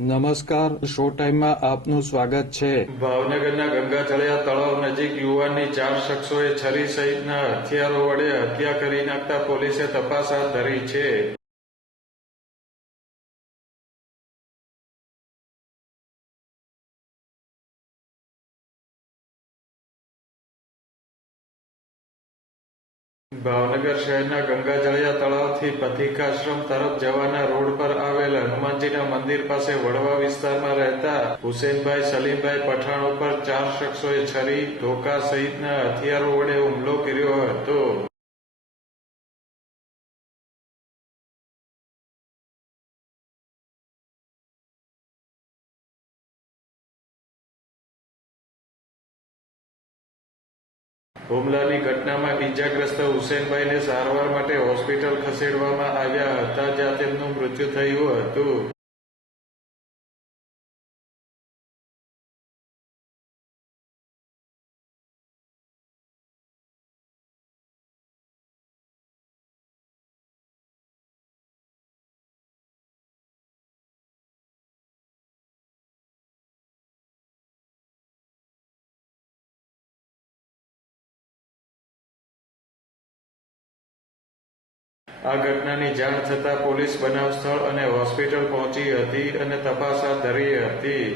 નમસ્કાર, શો ટાઈમમાં આપનું સ્વાગત છે। ભાવનગરના ગંગાજળિયા તળાવ નજીક યુવાનની 4 શખ્સોએ છરી સહિતના હથિયારો વડે હત્યા કરી નાખતા પોલીસે તપાસ હાથ ધરી છે। ભાવનગર શહેરના ગંગાજળિયા તળાવથી પથિકાશ્રમ તરફ જવાના રોડ પર આવેલ હનુમાનજીના મંદિર પાસે વડવા વિસ્તારમાં રહેતા હુસેનભાઈ સલીમભાઈ પઠાણ ઉપર 4 શખ્સોએ છરી, ધોકા સહિતના હથિયારો વડે હુમલો કર્યો હતો। હુમલાની ઘટનામાં ઇજાગ્રસ્ત હુસેનભાઈને સારવાર માટે હોસ્પિટલ ખસેડવામાં આવ્યા હતા, જ્યાં તેમનું મૃત્યુ થયું હતું। આ ઘટનાની જાણ થતાં પોલીસ બનાવ સ્થળ અને હોસ્પિટલ પહોંચી હતી અને તપાસ હાથ ધરી હતી।